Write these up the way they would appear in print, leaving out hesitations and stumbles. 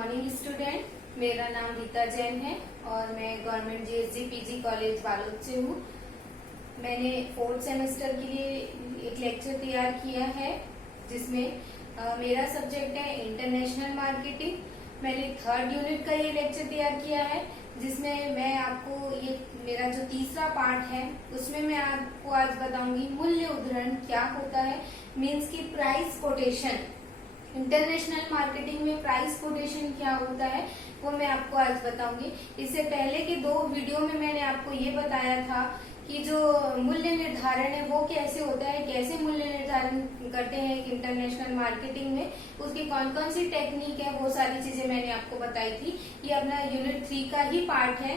Morning student. मेरा नाम रीता जैन है और मैं government GSG PG college Balod से हूँ। मैंने 4th सेमेस्टर के लिए एक लेक्चर तैयार किया है जिसमें मेरा सब्जेक्ट है इंटरनेशनल मार्केटिंग। मैंने 3rd यूनिट का ये लेक्चर तैयार किया है जिसमें मैं आपको ये मेरा जो तीसरा पार्ट है उसमें मैं आपको आज बताऊंगी मूल्य उद्धरण क्या होता है, मीन्स की प्राइस कोटेशन। इंटरनेशनल मार्केटिंग में प्राइस कोटेशन क्या होता है वो मैं आपको आज बताऊंगी। इससे पहले के 2 वीडियो में मैंने आपको ये बताया था कि जो मूल्य निर्धारण है वो कैसे होता है, कैसे मूल्य निर्धारण करते हैं इंटरनेशनल मार्केटिंग में, उसकी कौन कौन सी टेक्निक है, वो सारी चीजें मैंने आपको बताई थी। ये अपना यूनिट 3 का ही पार्ट है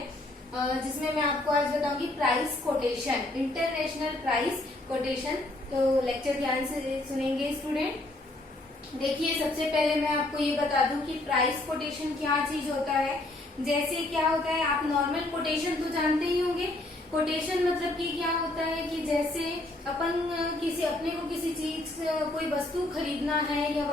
जिसमें मैं आपको आज बताऊंगी price quotation, international price quotation. तो लेक्चर ध्यान से सुनेंगे स्टूडेंट। देखिए, सबसे पहले मैं आपको ये बता दूं कि प्राइस कोटेशन क्या चीज होता है। जैसे क्या होता है, आप नॉर्मल कोटेशन तो जानते ही होंगे। कोटेशन मतलब कि क्या होता है कि जैसे अपन अपने को किसी चीज कोई वस्तु खरीदना है या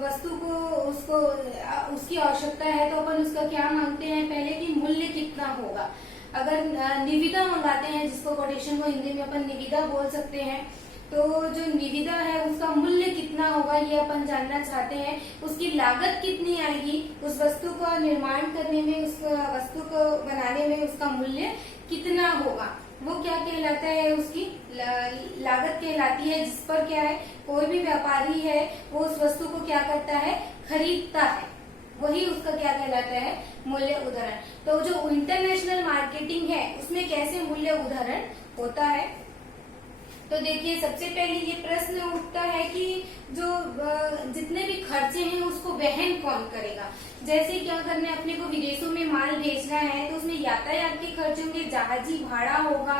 वस्तु को उसकी आवश्यकता है तो अपन उसका क्या मांगते हैं पहले कि मूल्य कितना होगा। अगर निविदा मंगाते हैं, जिसको कोटेशन को हिंदी में अपन निविदा बोल सकते हैं, तो जो निविदा है उसका मूल्य कितना होगा ये अपन जानना चाहते हैं। उसकी लागत कितनी आएगी, उस वस्तु को निर्माण करने में, उस वस्तु को बनाने में उसका मूल्य कितना होगा, वो क्या कहलाता है, उसकी लागत कहलाती है। जिस पर क्या है, कोई भी व्यापारी है वो उस वस्तु को क्या करता है, खरीदता है, वही उसका क्या कहलाता है, मूल्य उद्धरण। तो जो इंटरनेशनल मार्केटिंग है उसमें कैसे मूल्य उद्धरण होता है, तो देखिए सबसे पहले ये प्रश्न उठता है कि जो जितने भी खर्चे हैं उसको वहन कौन करेगा। जैसे क्या करना है, अपने को विदेशों में माल भेजना है तो उसमें यातायात के खर्चे होंगे, जहाजी भाड़ा होगा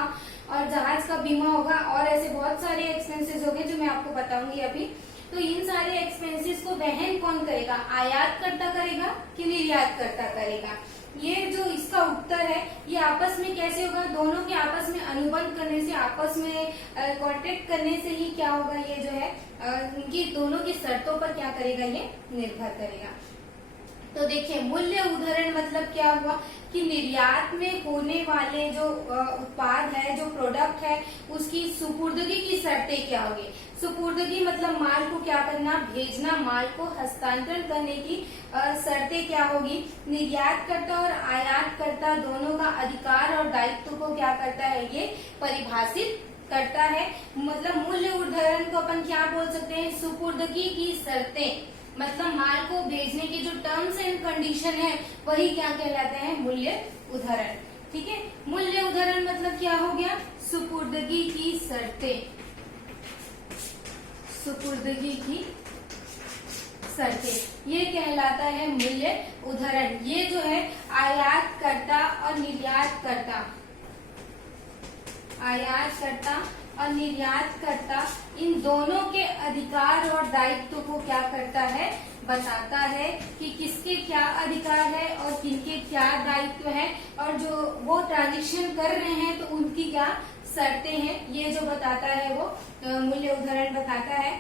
और जहाज का बीमा होगा और ऐसे बहुत सारे एक्सपेंसेस होंगे जो मैं आपको बताऊंगी अभी। तो इन सारे एक्सपेंसेस को वहन कौन करेगा, आयातकर्ता करेगा कि निर्यातकर्ता करेगा। ये जो इसका उत्तर है ये आपस में कैसे होगा, दोनों के आपस में अनुबंध करने से, आपस में कॉन्ट्रैक्ट करने से ही क्या होगा, ये जो है इनकी दोनों की शर्तों पर क्या करेगा, ये निर्भर करेगा। तो देखिए, मूल्य उद्धरण मतलब क्या हुआ कि निर्यात में होने वाले जो उत्पाद है, जो प्रोडक्ट है, उसकी सुपुर्दगी की शर्तें क्या होगी। सुपुर्दगी मतलब माल को क्या करना, भेजना, माल को हस्तांतरण करने की शर्तें क्या होगी। निर्यातकर्ता और आयातकर्ता दोनों का अधिकार और दायित्व को क्या करता है, ये परिभाषित करता है। मतलब मूल्य उद्धरण को अपन क्या बोल सकते हैं, सुपुर्दगी की शर्तें, मतलब माल को भेजने की जो टर्म्स एंड कंडीशन है वही क्या कहलाते हैं, मूल्य उद्धरण। ठीक है, मूल्य उद्धरण मतलब क्या हो गया, सुपुर्दगी की शर्तें, सुपुर्दगी की शर्तें, ये कहलाता है मूल्य उद्धरण। ये जो है आयातकर्ता और निर्यातकर्ता, आयातकर्ता और निर्यातकर्ता इन दोनों के अधिकार और दायित्व को क्या करता है, बताता है कि किसके क्या अधिकार है और किनके क्या दायित्व है, और जो वो ट्रांजेक्शन कर रहे हैं तो उनकी क्या शर्तें हैं, ये जो बताता है वो मूल्य उद्धरण बताता है।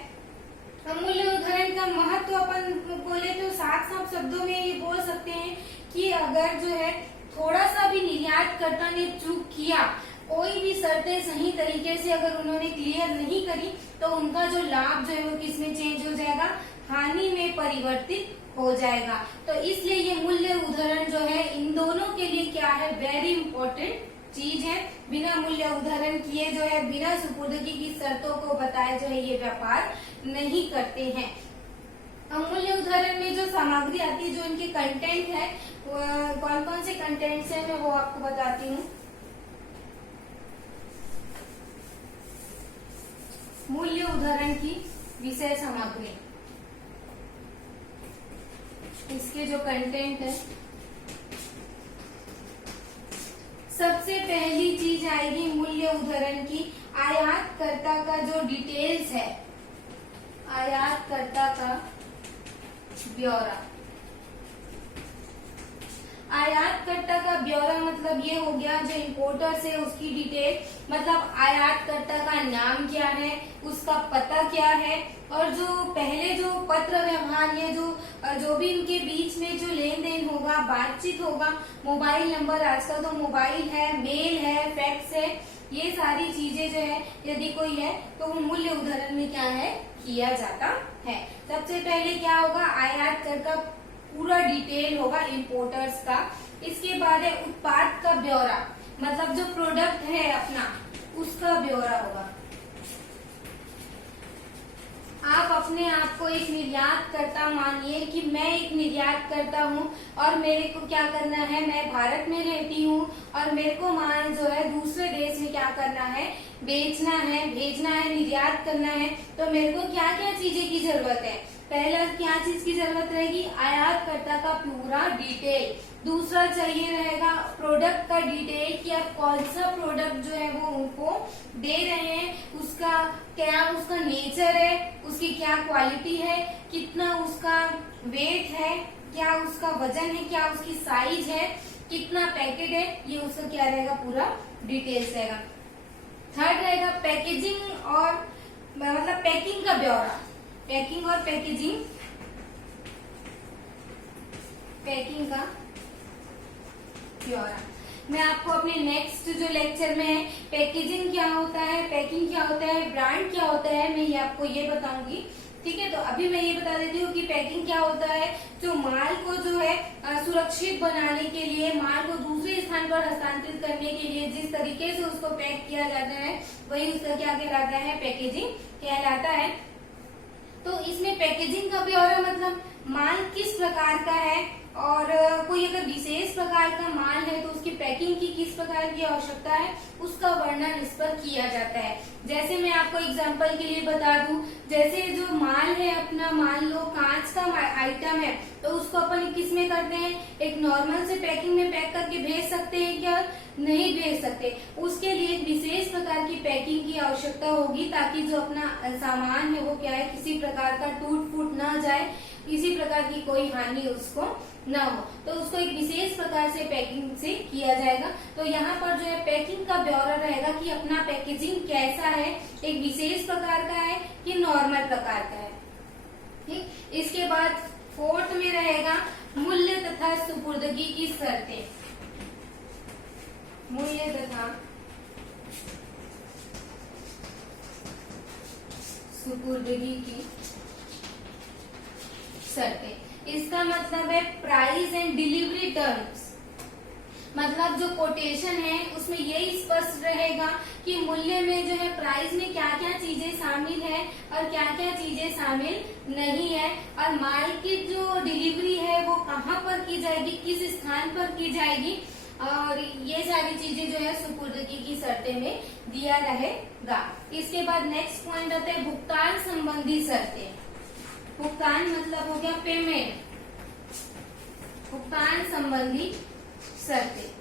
मूल्य उद्धरण का महत्व अपन बोले तो साफ साफ शब्दों में ये बोल सकते हैं कि अगर जो है थोड़ा सा भी निर्यातकर्ता ने चूक किया, कोई भी शर्तें सही तरीके से अगर उन्होंने क्लियर नहीं करी, तो उनका जो लाभ जो है वो किसमें चेंज हो जाएगा, हानि में परिवर्तित हो जाएगा। तो इसलिए ये मूल्य उद्धरण जो है इन दोनों के लिए क्या है, वेरी इंपॉर्टेंट चीज है। बिना मूल्य उद्धरण किए जो है, बिना सुपुर्दगी की शर्तों को बताए जो है ये व्यापार नहीं करते हैं। मूल्य उद्धरण में जो सामग्री आती है, जो इनके कंटेंट है, कौन कौन से कंटेंट्स है मैं वो आपको बताती हूँ। मूल्य उद्धरण की विषय सामग्री, इसके जो कंटेंट है, सबसे पहली चीज आएगी मूल्य उद्धरण की आयातकर्ता का जो डिटेल्स है, आयातकर्ता का ब्यौरा। आयातकर्ता का ब्यौरा मतलब ये हो गया जो इम्पोर्टर्स है उसकी डिटेल, मतलब आयातकर्ता का नाम क्या है, उसका पता क्या है, और जो पहले जो पत्र व्यवहार या जो भी इनके बीच में जो लेन देन होगा, बातचीत होगा, मोबाइल नंबर, आजकल तो मोबाइल है, मेल है, फैक्स है, ये सारी चीजें जो है यदि कोई है तो वो मूल्य उद्धरण में क्या है किया जाता है। सबसे पहले क्या होगा, आयातकर्ता का पूरा डिटेल होगा इम्पोर्टर्स का। इसके बाद है उत्पाद का ब्यौरा, मतलब जो प्रोडक्ट है अपना उसका ब्यौरा होगा। आप अपने आप को एक निर्यातकर्ता मानिए कि मैं एक निर्यातकर्ता हूँ और मेरे को क्या करना है, मैं भारत में रहती हूँ और मेरे को माल जो है दूसरे देश में क्या करना है, बेचना है, भेजना है, निर्यात करना है। तो मेरे को क्या क्या चीजें की जरूरत है, पहला क्या चीज की जरूरत रहेगी, आयातकर्ता का पूरा डिटेल। दूसरा चाहिए रहेगा प्रोडक्ट का डिटेल कि आप कौन सा प्रोडक्ट जो है वो उनको दे रहे हैं, उसका क्या उसका नेचर है, उसकी क्या क्वालिटी है, कितना उसका वेट है, क्या उसका वजन है, क्या उसकी साइज है, कितना पैकेट है, ये उसका क्या रहेगा पूरा डिटेल्स रहेगा। थर्ड रहेगा पैकेजिंग और मतलब पैकिंग का ब्यौरा, पैकिंग और पैकेजिंग, पैकिंग का ब्यौरा। मैं आपको अपने नेक्स्ट जो लेक्चर में है पैकेजिंग क्या होता है, पैकिंग क्या होता है, ब्रांड क्या होता है, मैं ये आपको ये बताऊंगी। ठीक है, तो अभी मैं ये बता देती हूँ कि पैकिंग क्या होता है। जो माल को जो है सुरक्षित बनाने के लिए, माल को दूसरे स्थान पर हस्तांतरित करने के लिए जिस तरीके से उसको पैक किया जाता है वही उसका क्या कहलाता है, पैकेजिंग कहलाता है। तो इसमें पैकेजिंग का ब्यौरा मतलब माल किस प्रकार का है और कोई अगर विशेष प्रकार का माल है तो उसकी पैकिंग की किस प्रकार की आवश्यकता है उसका वर्णन इस पर किया जाता है। जैसे मैं आपको एग्जांपल के लिए बता दूं, जैसे जो माल है अपना, मान लो कांच का आइटम है तो उसको अपन किस में करते हैं, एक नॉर्मल से पैकिंग में पैक करके भेज सकते हैं क्या, नहीं भेज सकते। उसके लिए एक विशेष प्रकार की पैकिंग की आवश्यकता होगी ताकि जो अपना सामान है वो क्या है किसी प्रकार का टूट फूट ना जाए, किसी प्रकार की कोई हानि उसको ना हो, तो उसको एक विशेष प्रकार से पैकिंग से किया जाएगा। तो यहाँ पर जो है पैकिंग का ब्यौरा रहेगा कि अपना पैकेजिंग कैसा है, एक विशेष प्रकार का है कि नॉर्मल प्रकार का है। ठीक, इसके बाद फोर्थ में रहेगा मूल्य तथा सुपुर्दगी की शर्तें, मूल्य तथा सुपुर्दगी की शर्तें। इसका मतलब है प्राइस एंड डिलीवरी टर्म्स, मतलब जो कोटेशन है उसमें यही स्पष्ट रहेगा कि मूल्य में जो है प्राइस में क्या क्या चीजें शामिल है और क्या क्या चीजें शामिल नहीं है, और माल की जो डिलीवरी है वो कहाँ पर की जाएगी, किस स्थान पर की जाएगी, और ये सारी चीजें जो है सुपुर्दगी की शर्तें में दिया रहेगा। इसके बाद नेक्स्ट पॉइंट आता है भुगतान संबंधी शर्तें। भुगतान मतलब हो गया पेमेंट, भुगतान संबंधी शर्तें।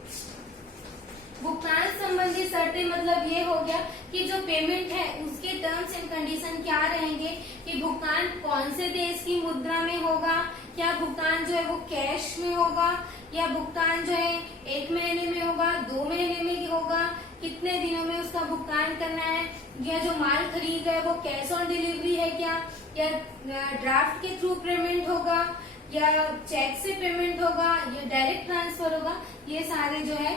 भुगतान संबंधी शर्तें मतलब ये हो गया कि जो पेमेंट है उसके टर्म्स एंड कंडीशन क्या रहेंगे, कि भुगतान कौन से देश की मुद्रा में होगा, क्या भुगतान जो है वो कैश में होगा, या भुगतान जो है 1 महीने में होगा, 2 महीने में होगा, कितने दिनों में उसका भुगतान करना है, या जो माल खरीद रहे वो कैश ऑन डिलीवरी है क्या, या ड्राफ्ट के थ्रू पेमेंट होगा, या चेक से पेमेंट होगा, या डायरेक्ट ट्रांसफर होगा, ये सारे जो है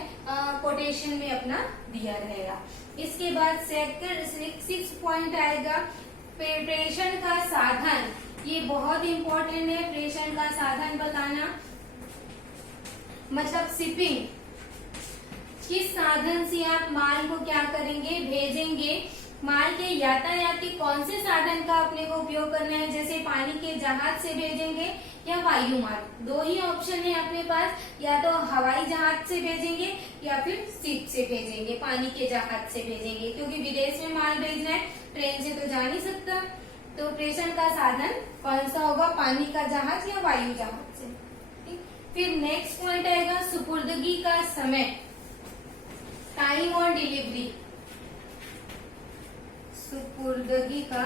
कोटेशन में अपना दिया रहेगा। इसके बाद सेकंड 6 पॉइंट आएगा प्रेषण का साधन, ये बहुत इम्पोर्टेंट है। प्रेषण का साधन बताना मतलब शिपिंग, किस साधन से आप माल को क्या करेंगे, भेजेंगे। माल के यातायात के कौन से साधन का अपने को उपयोग करना है, जैसे पानी के जहाज से भेजेंगे या वायु मार्ग, 2 ही ऑप्शन है अपने पास, या तो हवाई जहाज से भेजेंगे या फिर शिप से भेजेंगे, पानी के जहाज से भेजेंगे, क्योंकि विदेश में माल भेजना है, ट्रेन से तो जा नहीं सकता। तो प्रेषण का साधन कौन सा होगा, पानी का जहाज या वायु जहाज से। ठीक, फिर नेक्स्ट पॉइंट आएगा सुपुर्दगी का समय, टाइम ऑन डिलीवरी, सुपुर्दगी का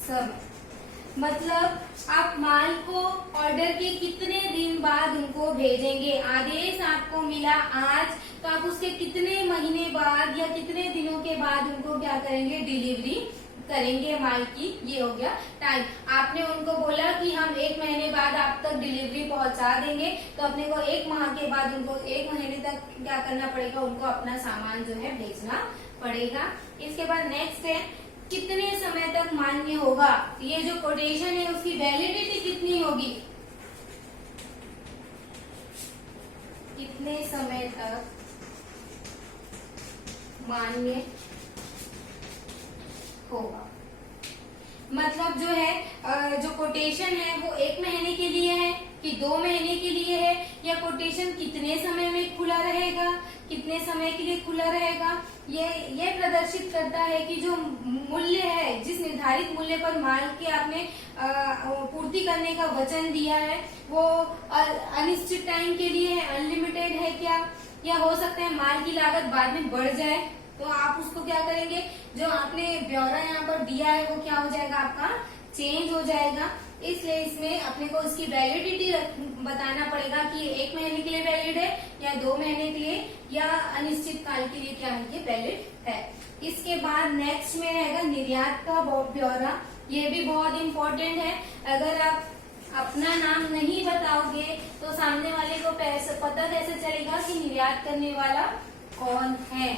समय। मतलब आप माल को ऑर्डर के कितने दिन बाद उनको भेजेंगे। आदेश आपको मिला आज, तो आप उसके कितने महीने बाद या कितने दिनों के बाद उनको क्या करेंगे, डिलीवरी करेंगे माल की। ये हो गया टाइम। आपने उनको बोला कि हम 1 महीने बाद आप तक डिलीवरी पहुंचा देंगे, तो अपने को 1 माह के बाद उनको 1 महीने तक क्या करना पड़ेगा, उनको अपना सामान जो है भेजना पड़ेगा। इसके बाद नेक्स्ट है कितने समय तक मान्य होगा। ये जो कोटेशन है उसकी वैलिडिटी कितनी होगी, कितने समय तक मान्य होगा। मतलब जो है जो कोटेशन है वो 1 महीने के लिए है कि 2 महीने के लिए है, या कोटेशन कितने समय में खुला रहेगा, कितने समय के लिए खुला रहेगा, ये प्रदर्शित करता है कि जो मूल्य है, जिस निर्धारित मूल्य पर माल के आपने पूर्ति करने का वचन दिया है, वो अनिश्चित टाइम के लिए है, अनलिमिटेड है क्या, या हो सकता है माल की लागत बाद में बढ़ जाए, तो आप उसको क्या करेंगे, जो आपने ब्यौरा यहाँ पर दिया है वो क्या हो जाएगा, आपका चेंज हो जाएगा। इसलिए इसमें अपने को इसकी वैलिडिटी बताना पड़ेगा कि 1 महीने के लिए वैलिड है, या 2 महीने के लिए, या अनिश्चित काल के लिए क्या है, ये वैलिड है। इसके बाद नेक्स्ट में रहेगा निर्यात का ब्यौरा। ये भी बहुत इम्पोर्टेंट है। अगर आप अपना नाम नहीं बताओगे तो सामने वाले को पता कैसे चलेगा कि निर्यात करने वाला कौन है।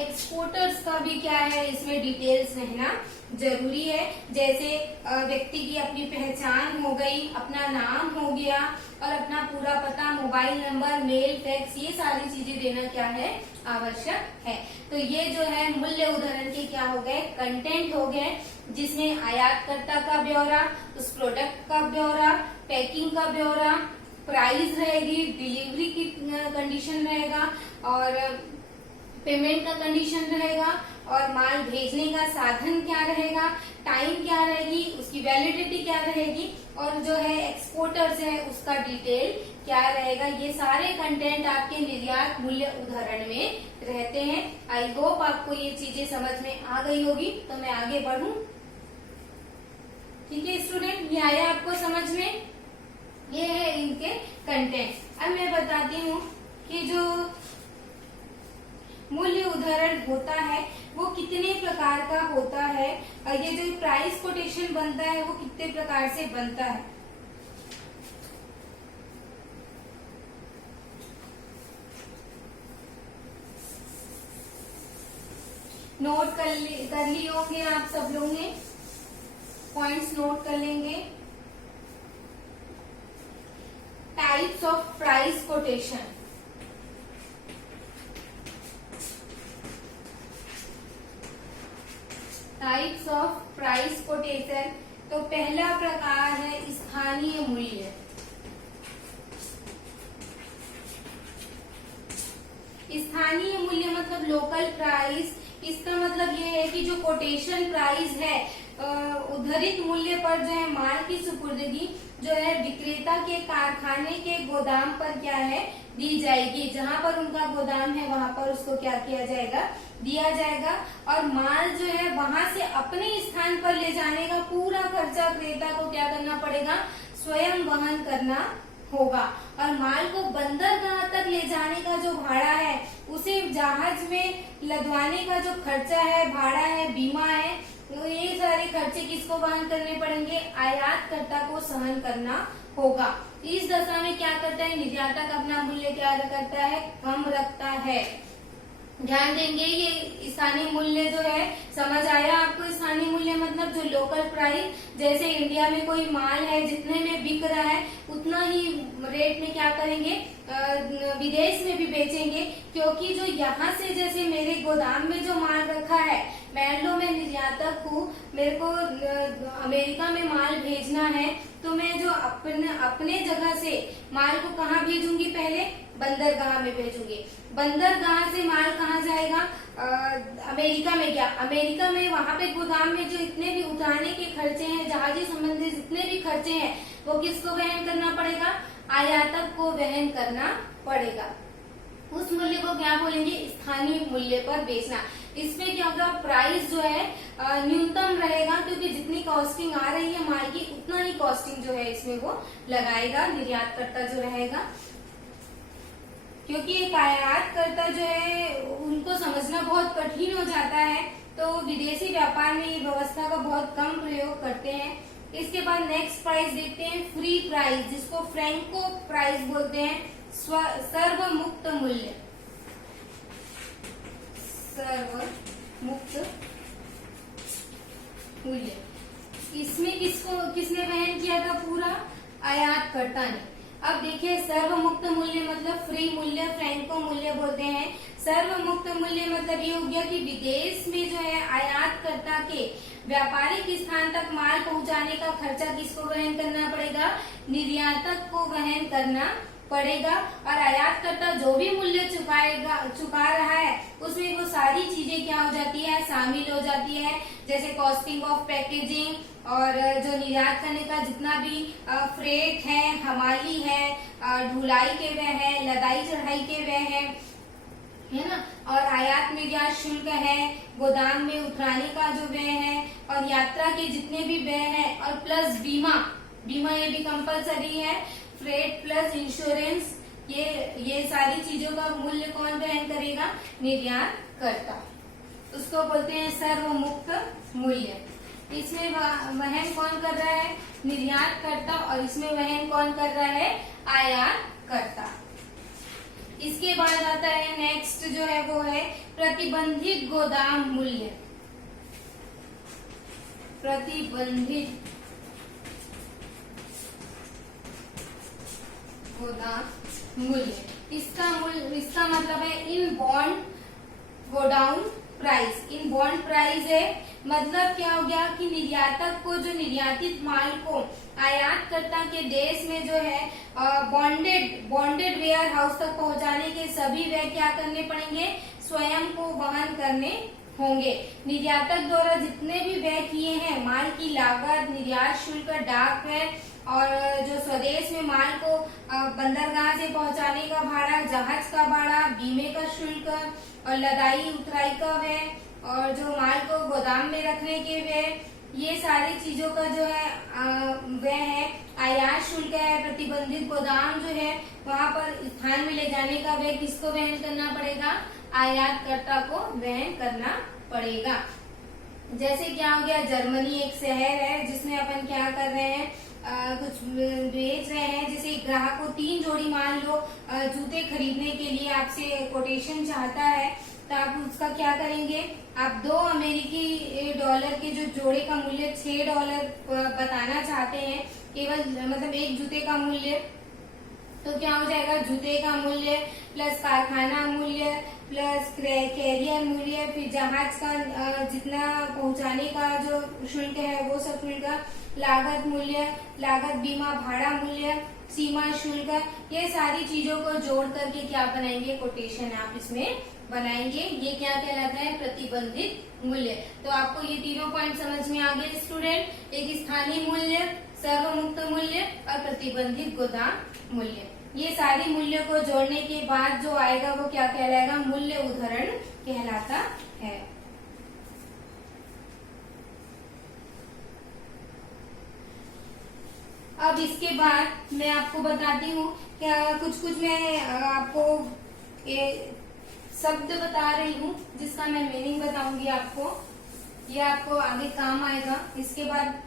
एक्सपोर्टर्स का भी क्या है, इसमें डिटेल्स रहना जरूरी है। जैसे व्यक्ति की अपनी पहचान हो गई, अपना नाम हो गया, और अपना पूरा पता, मोबाइल नंबर, मेल, फैक्स, ये सारी चीजें देना क्या है, आवश्यक है। तो ये जो है मूल्य उदाहरण के क्या हो गए, कंटेंट हो गए, जिसमें आयातकर्ता का ब्यौरा, उस प्रोडक्ट का ब्यौरा, पैकिंग का ब्यौरा, प्राइस रहेगी, डिलीवरी की कंडीशन रहेगा, और पेमेंट का कंडीशन रहेगा, और माल भेजने का साधन क्या रहेगा, टाइम क्या रहेगी, उसकी वैलिडिटी क्या रहेगी, और जो है एक्सपोर्टर्स है उसका डिटेल क्या रहेगा। ये सारे कंटेंट आपके निर्यात मूल्य उदाहरण में रहते हैं। आई होप आपको ये चीजें समझ में आ गई होगी। तो मैं आगे बढ़ूं। ठीक है स्टूडेंट, ये आया आपको समझ में, ये है इनके कंटेंट। अब मैं बताती हूँ कि जो मूल्य उदाहरण होता है वो कितने प्रकार का होता है, और ये जो प्राइस कोटेशन बनता है वो कितने प्रकार से बनता है। नोट कर लिए होंगे आप सब लोगों ने, पॉइंट्स नोट कर लेंगे। Types of price quotation. Types of price quotation. तो पहला प्रकार है स्थानीय मूल्य। स्थानीय मूल्य मतलब लोकल प्राइस। इसका मतलब ये है कि जो कोटेशन प्राइस है, उद्धृत मूल्य पर जो है माल की सुपुर्दगी जो है विक्रेता के कारखाने के गोदाम पर क्या है, दी जाएगी। जहां पर उनका गोदाम है वहां पर उसको क्या किया जाएगा, दिया जाएगा। और माल जो है वहां से अपने स्थान पर ले जाने का पूरा खर्चा क्रेता को क्या करना पड़ेगा, स्वयं वहन करना होगा। और माल को बंदरगाह तक ले जाने का जो भाड़ा है, उसे जहाज में लदवाने का जो खर्चा है, भाड़ा है, बीमा है, तो ये सारे खर्चे किसको वहन करने पड़ेंगे, आयातकर्ता को सहन करना होगा। इस दशा में क्या करता है, निर्यातक अपना मूल्य क्या करता है, कम रखता है। ध्यान देंगे, ये स्थानीय मूल्य जो है, समझ आया आपको। स्थानीय मूल्य मतलब जो लोकल प्राइस, जैसे इंडिया में कोई माल है जितने में बिक रहा है उतना ही रेट में क्या करेंगे, विदेश में भी बेचेंगे। क्योंकि जो यहाँ से जैसे मेरे गोदाम में जो माल रखा है, मान लो मैं निर्यातक हूँ, मेरे को अमेरिका में माल भेजना है, तो मैं जो अपने जगह से माल को कहाँ भेजूंगी, पहले बंदरगाह में भेजूंगी। बंदरगाह से माल कहाँ जाएगा, अमेरिका में। क्या अमेरिका में वहां पे गोदाम में जो इतने भी उतारने के खर्चे हैं, जहाजी संबंधी जितने भी खर्चे हैं, वो किसको वहन करना पड़ेगा, आयातक को वहन करना पड़ेगा। उस मूल्य को क्या बोलेंगे, स्थानीय मूल्य पर बेचना। इसमें क्या होगा, प्राइस जो है न्यूनतम रहेगा, क्योंकि जितनी कॉस्टिंग आ रही है माल की उतना ही कॉस्टिंग जो है इसमें वो लगाएगा निर्यातकर्ता जो रहेगा। क्योंकि एक आयातकर्ता जो है उनको समझना बहुत कठिन हो जाता है, तो विदेशी व्यापार में ये व्यवस्था का बहुत कम प्रयोग करते हैं। इसके बाद नेक्स्ट प्राइस देखते हैं, फ्री प्राइस, जिसको फ्रैंको प्राइस बोलते हैं, सर्वमुक्त मूल्य। सर्वमुक्त मूल्य, इसमें किसने वहन किया था, पूरा आयातकर्ता ने। अब देखिए, सर्वमुक्त मूल्य मतलब फ्री मूल्य, फ्रैंको मूल्य बोलते हैं। सर्वमुक्त मूल्य मतलब ये हो गया कि विदेश में जो है आयातकर्ता के व्यापारिक स्थान तक माल पहुंचाने का खर्चा किसको वहन करना पड़ेगा, निर्यातक को वहन करना पड़ेगा। और आयातकर्ता जो भी मूल्य चुका रहा है उसमें वो सारी चीजें क्या हो जाती है, शामिल हो जाती है, जैसे कॉस्टिंग ऑफ पैकेजिंग, और जो निर्यात करने का जितना भी फ्रेट है, हमाली है, ढुलाई के व्यय है, लदाई चढ़ाई के व्यय है ना, और आयात निर्यात शुल्क है, गोदाम में उतराने का जो व्यय है, और यात्रा के जितने भी व्यय है, और प्लस बीमा ये भी कंपलसरी है, फ्रेट प्लस इंश्योरेंस, ये सारी चीजों का मूल्य कौन वहन करेगा, निर्यातकर्ता। उसको बोलते हैं सर्वमुक्त मूल्य। इसमें वहन कौन कर रहा है, निर्यातकर्ता, और इसमें वहन कौन कर रहा है, आयातकर्ता। इसके बाद आता है नेक्स्ट जो है वो है प्रतिबंधित गोदाम मूल्य। प्रतिबंधित गोदाम मूल्य, इसका मतलब है in bond godown price. In bond price है मतलब क्या हो गया कि निर्यातक को जो निर्यातित माल को आयातकर्ता के देश में जो है बॉन्डेड वेयर हाउस तक पहुंचाने के सभी व्यय क्या करने पड़ेंगे, स्वयं को वहन करने होंगे। निर्यातक द्वारा जितने भी व्यय किए हैं, माल की लागत, निर्यात शुल्क, डाक व्यय, और जो स्वदेश में माल को बंदरगाह से पहुंचाने का भाड़ा, जहाज का भाड़ा, बीमे का शुल्क, और लदाई उतराई का व्यय, और जो माल को गोदाम में रखने के व्यय, ये सारी चीजों का जो है व्यय है। आयात शुल्क है, प्रतिबंधित गोदाम जो है वहाँ पर स्थान में ले जाने का व्यय किसको वहन करना पड़ेगा, आयातकर्ता को वहन करना पड़ेगा। जैसे क्या हो गया, जर्मनी एक शहर है जिसमें अपन क्या कर रहे हैं, कुछ बेच रहे हैं, जैसे ग्राहक को 3 जोड़ी मान लो जूते खरीदने के लिए आपसे कोटेशन चाहता है, तो आप उसका क्या करेंगे, आप 2 अमेरिकी डॉलर के जो जोड़े का मूल्य $6 बताना चाहते हैं, केवल मतलब एक जूते का मूल्य, तो क्या हो जाएगा, जूते का मूल्य प्लस कारखाना मूल्य प्लस कैरियर मूल्य, फिर जहाज का जितना पहुंचाने का जो शुल्क है वो सब शुल्क, लागत मूल्य, लागत बीमा, भाड़ा मूल्य, सीमा शुल्क, ये सारी चीजों को जोड़ करके क्या बनाएंगे, कोटेशन आप इसमें बनाएंगे। ये क्या कहलाता है, प्रतिबंधित मूल्य। तो आपको ये तीनों पॉइंट समझ में आ गए स्टूडेंट, एक स्थानीय मूल्य, सर्वमुक्त मूल्य और प्रतिबंधित गोदाम मूल्य। ये सारी मूल्य को जोड़ने के बाद जो आएगा वो क्या कहलाएगा, मूल्य उद्धरण कहलाता है। अब इसके बाद मैं आपको बताती हूँ, क्या कुछ मैं आपको शब्द बता रही हूँ जिसका मैं मीनिंग बताऊंगी आपको, ये आपको आगे काम आएगा। इसके बाद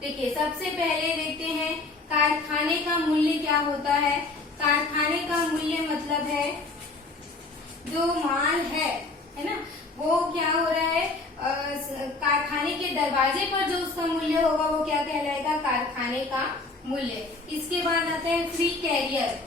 देखिए, सबसे पहले देखते हैं कारखाने का मूल्य क्या होता है। कारखाने का मूल्य मतलब है जो माल है ना, वो क्या हो रहा है, कारखाने के दरवाजे पर जो उसका मूल्य होगा वो क्या कहलाएगा, कारखाने का मूल्य। इसके बाद आता है फ्री कैरियर।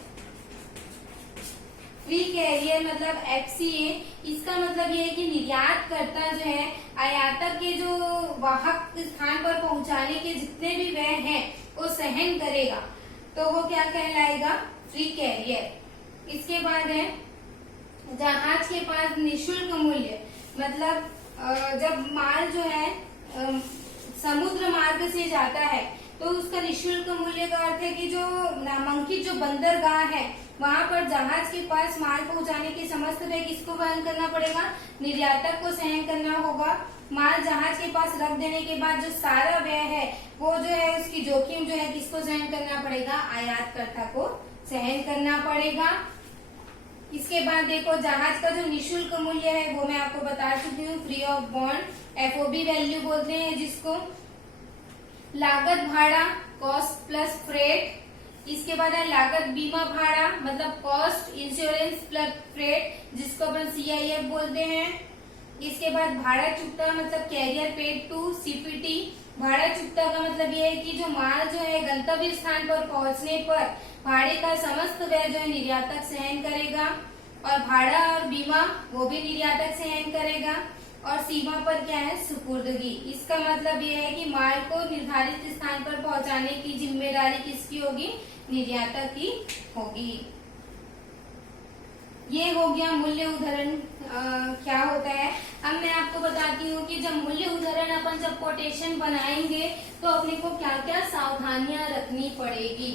फ्री कैरियर मतलब FCA, इसका मतलब ये है कि निर्यातकर्ता जो है आयातक के जो वाहक स्थान पर पहुंचाने के जितने भी व्यय हैं वो सहन करेगा, तो वो क्या कहलाएगा, फ्री कैरियर। इसके बाद है जहाज के पास निःशुल्क मूल्य, मतलब जब माल जो है समुद्र मार्ग से जाता है तो उसका निःशुल्क मूल्य का अर्थ है कि जो नामांकित जो बंदरगाह है वहाँ पर जहाज के पास माल पहुँचाने की समस्त व्यय किसको वहन करना पड़ेगा? निर्यातक को सहन करना होगा। माल जहाज के पास रख देने के बाद जो सारा व्यय है वो जो है उसकी जोखिम जो है किसको सहन करना पड़ेगा? आयातकर्ता को सहन करना पड़ेगा। इसके बाद देखो जहाज का जो निःशुल्क मूल्य है वो मैं आपको बता चुकी हूँ, free of bond, FOB value बोलते हैं जिसको। लागत भाड़ा, कॉस्ट प्लस फ्रेट। इसके बाद है लागत बीमा भाड़ा, मतलब कॉस्ट इंश्योरेंस प्लस फ्रेट, जिसको अपन CIF बोलते हैं। इसके बाद भाड़ा चुकता, मतलब कैरियर पेड टू CPT। भाड़ा चुकता का मतलब यह है कि जो माल जो है गंतव्य स्थान पर पहुंचने पर भाड़े का समस्त व्यय जो है निर्यातक सहन करेगा, और भाड़ा और बीमा वो भी निर्यातक सहन करेगा। और सीमा पर क्या है? सुपुर्दगी। इसका मतलब यह है कि माल को निर्धारित स्थान पर पहुंचाने की जिम्मेदारी किसकी होगी? निर्यातक की होगी। ये हो गया मूल्य उद्धरण क्या होता है। अब मैं आपको बताती हूँ कि जब मूल्य उद्धरण अपन जब कोटेशन बनाएंगे तो अपने को क्या क्या सावधानियां रखनी पड़ेगी।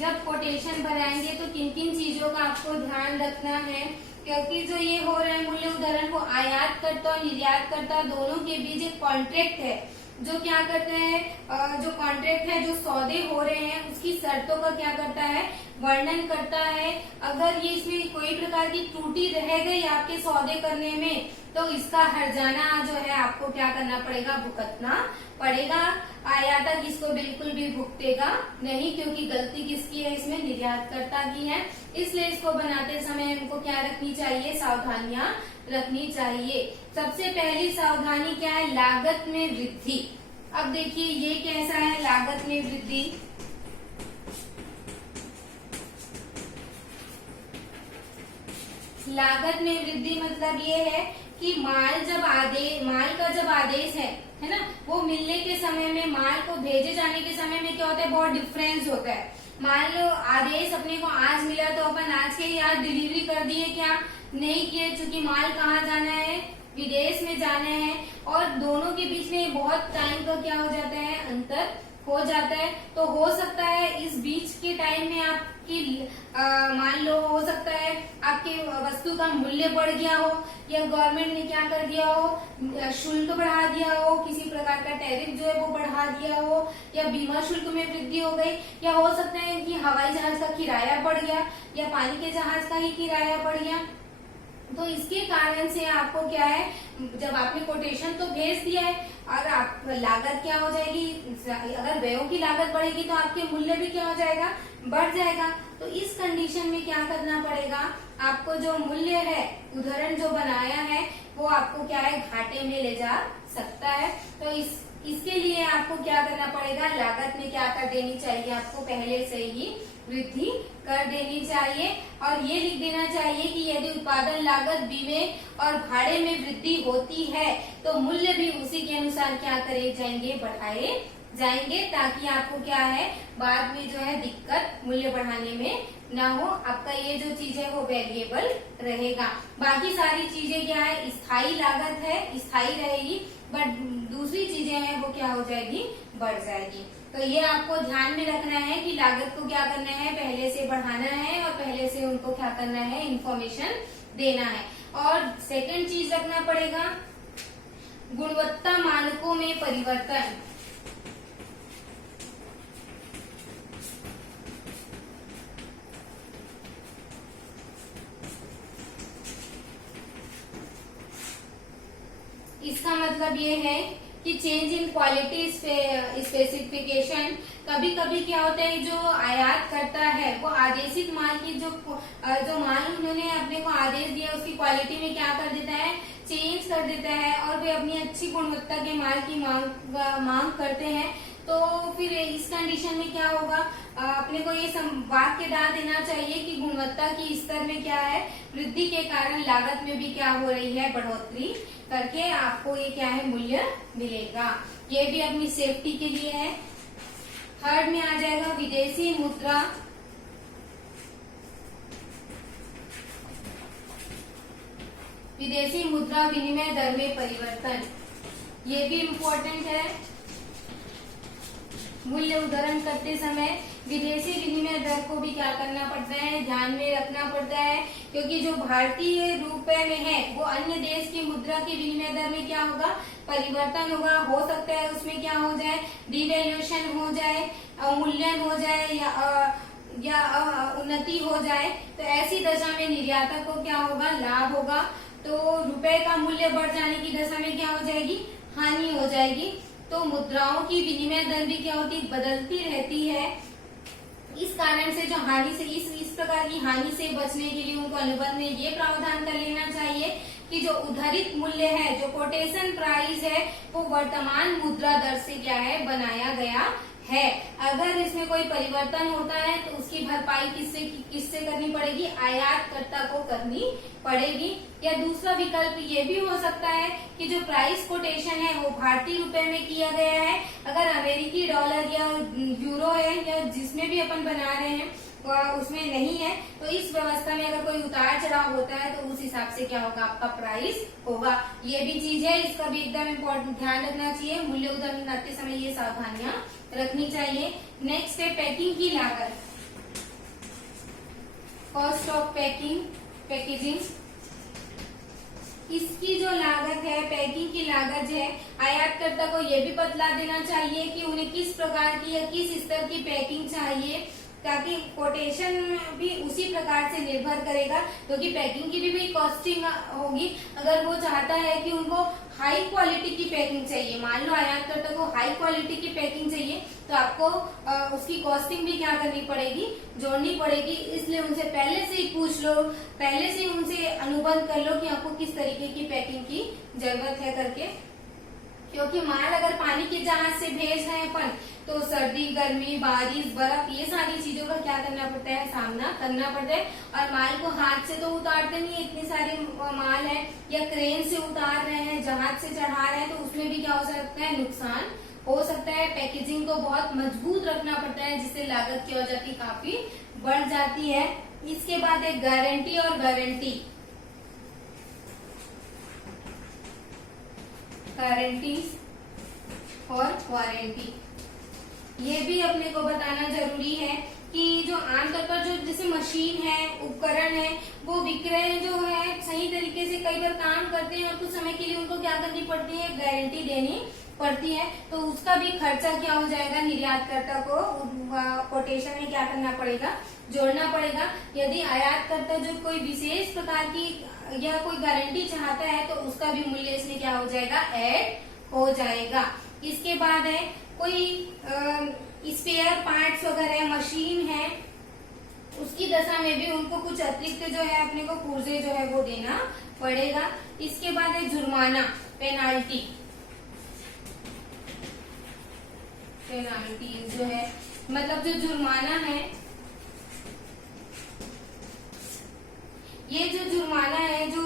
जब कोटेशन बनाएंगे तो किन किन चीजों का आपको ध्यान रखना है, क्योंकि जो ये हो रहा है मूल्य उद्धरण वो आयातकर्ता और निर्यातकर्ता दोनों के बीच एक कॉन्ट्रैक्ट है, जो क्या करते हैं, जो कॉन्ट्रैक्ट है, जो सौदे हो रहे हैं उसकी शर्तों का क्या करता है? वर्णन करता है। अगर ये इसमें कोई प्रकार की त्रुटि रह गई आपके सौदे करने में तो इसका हर्जाना जो है आपको क्या करना पड़ेगा? भुगतना पड़ेगा। आयातक इसको बिल्कुल भी भुगतेगा नहीं, क्योंकि गलती किसकी है? इसमें निर्यातकर्ता की है। इसलिए इसको बनाते समय हमको क्या रखनी चाहिए? सावधानियां रखनी चाहिए। सबसे पहली सावधानी क्या है? लागत में वृद्धि। अब देखिए ये कैसा है लागत में वृद्धि। लागत में वृद्धि मतलब ये है कि माल का जब आदेश है ना, वो मिलने के समय में, माल को भेजे जाने के समय में क्या होता है? बहुत डिफरेंस होता है। मान लो आदेश अपने को आज मिला तो अपन आज के ही आज डिलीवरी कर दिए, क्या नहीं किए, चूंकि माल कहाँ जाना है? विदेश में जाना है, और दोनों के बीच में बहुत टाइम का क्या हो जाता है? अंतर हो जाता है। तो हो सकता है इस बीच के टाइम में आपकी मान लो हो सकता है आपके वस्तु का मूल्य बढ़ गया हो, या गवर्नमेंट ने क्या कर दिया हो? शुल्क बढ़ा दिया हो, किसी प्रकार का टैरिफ जो है वो बढ़ा दिया हो, या बीमा शुल्क में वृद्धि हो गई, या हो सकता है कि हवाई जहाज का किराया बढ़ गया, या पानी के जहाज का ही किराया बढ़ गया। तो इसके कारण से आपको क्या है, जब आपने कोटेशन तो भेज दिया है और आप लागत क्या हो जाएगी? अगर व्ययों की लागत बढ़ेगी तो आपके मूल्य भी क्या हो जाएगा? बढ़ जाएगा। तो इस कंडीशन में क्या करना पड़ेगा? आपको जो मूल्य है, उदाहरण जो बनाया है, वो आपको क्या है? घाटे में ले जा सकता है। तो इसके लिए आपको क्या करना पड़ेगा? लागत में क्या कर देनी चाहिए? आपको पहले से ही वृद्धि कर देनी चाहिए, और ये लिख देना चाहिए कि यदि उत्पादन लागत, बीमे और भाड़े में वृद्धि होती है तो मूल्य भी उसी के अनुसार क्या करे जाएंगे? बढ़ाए जाएंगे, ताकि आपको क्या है? बाद में जो है दिक्कत मूल्य बढ़ाने में ना हो। आपका ये जो चीज है वो वेरिएबल रहेगा। बाकी सारी चीजें क्या है? स्थायी लागत है, स्थायी रहेगी, बट दूसरी चीजें हैं वो क्या हो जाएगी? बढ़ जाएगी। तो ये आपको ध्यान में रखना है कि लागत को क्या करना है? पहले से बढ़ाना है, और पहले से उनको क्या करना है? इंफॉर्मेशन देना है। और सेकंड चीज रखना पड़ेगा, गुणवत्ता मानकों में परिवर्तन। इसका मतलब ये है कि चेंज इन क्वालिटी स्पेसिफिकेशन। कभी कभी क्या होता है, जो आयात करता है वो आदेशित माल की जो माल उन्होंने अपने को आदेश दिया उसकी क्वालिटी में क्या कर देता है? चेंज कर देता है, और वे अपनी अच्छी गुणवत्ता के माल की मांग करते हैं। तो फिर इस कंडीशन में क्या होगा? अपने को ये वाक्य डाल देना चाहिए कि गुणवत्ता की स्तर में क्या है? वृद्धि के कारण लागत में भी क्या हो रही है? बढ़ोतरी करके आपको ये क्या है? मूल्य मिलेगा। ये भी अपनी सेफ्टी के लिए है। थर्ड में आ जाएगा विदेशी मुद्रा। विदेशी मुद्रा विनिमय दर में परिवर्तन, ये भी इम्पोर्टेंट है। मूल्य उद्धरण करते समय विदेशी विनिमय दर को भी क्या करना पड़ता है, ध्यान में रखना पड़ता है, क्योंकि जो भारतीय रुपए में है वो अन्य देश की मुद्रा की विनिमय दर में क्या होगा, परिवर्तन होगा। हो सकता है उसमें क्या हो जाए, डिवैल्यूएशन हो जाए, अवमूल्यन हो जाए या उन्नति हो जाए। तो ऐसी दशा में निर्यातक को क्या होगा, लाभ होगा। तो रुपए का मूल्य बढ़ जाने की दशा में क्या हो जाएगी, हानि हो जाएगी। तो मुद्राओं की विनिमय दर भी क्या होती, बदलती रहती है। इस कारण से जो हानि से इस प्रकार की हानि से बचने के लिए उनको अनुबंध में ये प्रावधान कर लेना चाहिए कि जो उद्धरित मूल्य है, जो कोटेशन प्राइस है, वो वर्तमान मुद्रा दर से क्या है, बनाया गया है। अगर इसमें कोई परिवर्तन होता है तो उसकी भरपाई किससे करनी पड़ेगी, आयातकर्ता को करनी पड़ेगी। या दूसरा विकल्प ये भी हो सकता है कि जो प्राइस कोटेशन है वो भारतीय रुपए में किया गया है, अगर अमेरिकी डॉलर या यूरो है या जिसमें भी अपन बना रहे हैं उसमें नहीं है, तो इस व्यवस्था में अगर कोई उतार चढ़ाव होता है तो उस हिसाब से क्या होगा, आपका प्राइस होगा। ये भी चीज है, इसका भी एकदम इम्पोर्टेंट ध्यान रखना चाहिए। मूल्य उद्धरण करते समय ये सावधानियां रखनी चाहिए। नेक्स्ट है पैकिंग की लागत, कॉस्ट ऑफ पैकेजिंग। इसकी जो लागत है, पैकिंग की लागत जो है, आयातकर्ता को ये भी बतला देना चाहिए कि उन्हें किस प्रकार की या किस स्तर की पैकिंग चाहिए, ताकि कोटेशन भी उसी प्रकार से निर्भर करेगा, क्योंकि पैकिंग की भी कॉस्टिंग होगी। अगर वो चाहता है कि उनको हाई क्वालिटी की पैकिंग चाहिए, मान लो आयातकर्ता को हाई क्वालिटी की पैकिंग चाहिए, तो आपको उसकी कॉस्टिंग भी क्या करनी पड़ेगी, जोड़नी पड़ेगी। इसलिए उनसे पहले से ही पूछ लो, पहले से ही उनसे अनुबंध कर लो कि आपको किस तरीके की पैकिंग की जरूरत है करके। क्योंकि माल अगर पानी के जहाज से भेज रहे हैं अपन, तो सर्दी, गर्मी, बारिश, बर्फ, ये सारी चीजों का क्या करना पड़ता है, सामना करना पड़ता है। और माल को हाथ से तो उतारते नहीं, इतने सारे माल है, या क्रेन से उतार रहे हैं, जहाज से चढ़ा रहे हैं, तो उसमें भी क्या हो सकता है, नुकसान हो सकता है। पैकेजिंग को बहुत मजबूत रखना पड़ता है, जिससे लागत की वजह काफी बढ़ जाती है। इसके बाद एक गारंटी और गारंटी, गारंटीज और वारंटी, ये भी अपने को बताना जरूरी है कि जो आमतौर पर जो जैसे मशीन है, उपकरण है, वो विक्रय जो है सही तरीके से कई बार काम करते हैं और कुछ समय के लिए उनको क्या करनी पड़ती है, गारंटी देनी पड़ती है। तो उसका भी खर्चा क्या हो जाएगा, निर्यातकर्ता को कोटेशन में क्या करना पड़ेगा, जोड़ना पड़ेगा। यदि आयातकर्ता जो कोई विशेष प्रकार की या कोई गारंटी चाहता है तो उसका भी मूल्य इसमें क्या हो जाएगा, ऐड हो जाएगा। इसके बाद है कोई स्पेयर पार्ट्स वगैरह, मशीन है, उसकी दशा में भी उनको कुछ अतिरिक्त जो है अपने को पुर्जे जो है वो देना पड़ेगा। इसके बाद है जुर्माना, पेनाल्टी जो है, मतलब जो जुर्माना है, ये जो जुर्माना है, जो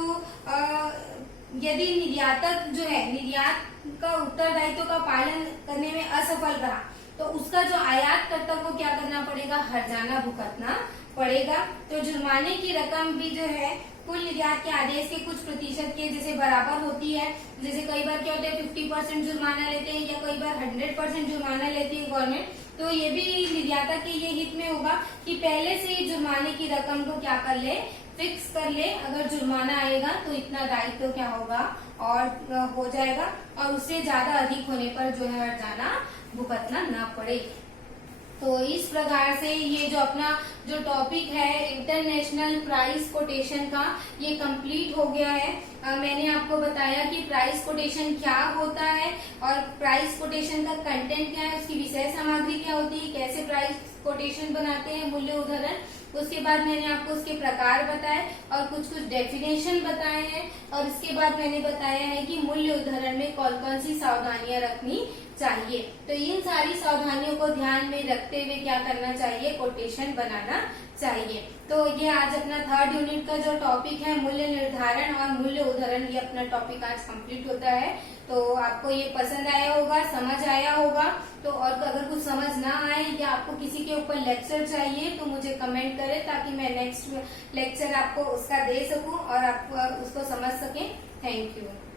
यदि निर्यातक जो है निर्यात का उत्तरदायित्व का पालन करने में असफल रहा, तो उसका जो आयातकर्ता को क्या करना पड़ेगा, हर्जाना भुगतना पड़ेगा। तो जुर्माने की रकम भी जो है कुल निर्यात के आदेश के कुछ प्रतिशत के जैसे बराबर होती है। जैसे कई बार क्या होता है 50% जुर्माना लेते हैं, या कई बार 100% जुर्माना लेती है गवर्नमेंट। तो ये भी निर्यातक के ये हित में होगा कि पहले से ही जुर्माने की रकम को क्या कर ले, फिक्स कर ले। अगर जुर्माना आएगा तो इतना दायित्व क्या होगा और हो जाएगा, और उससे ज्यादा अधिक होने पर जो है हर्जाना भुगतना न पड़े। तो इस प्रकार से ये जो अपना जो टॉपिक है इंटरनेशनल प्राइस कोटेशन का, ये कंप्लीट हो गया है। मैंने आपको बताया कि प्राइस कोटेशन क्या होता है और प्राइस कोटेशन का कंटेंट क्या है, उसकी विषय सामग्री क्या होती है, कैसे प्राइस कोटेशन बनाते हैं, मूल्य उद्धरण। उसके बाद मैंने आपको उसके प्रकार बताए और कुछ डेफिनेशन बताए हैं, और इसके बाद मैंने बताया है कि मूल्य उद्धरण में कौन कौन सी सावधानियां रखनी चाहिए। तो इन सारी सावधानियों को ध्यान में रखते हुए क्या करना चाहिए, कोटेशन बनाना चाहिए। तो ये आज अपना 3rd यूनिट का जो टॉपिक है मूल्य निर्धारण और मूल्य उद्धरण, ये अपना टॉपिक आज कंप्लीट होता है। तो आपको ये पसंद आया होगा, समझ आया होगा। तो और अगर कुछ समझ ना आए या आपको किसी के ऊपर लेक्चर चाहिए तो मुझे कमेंट करें, ताकि मैं नेक्स्ट लेक्चर आपको उसका दे सकूं और आप उसको समझ सकें। Thank you.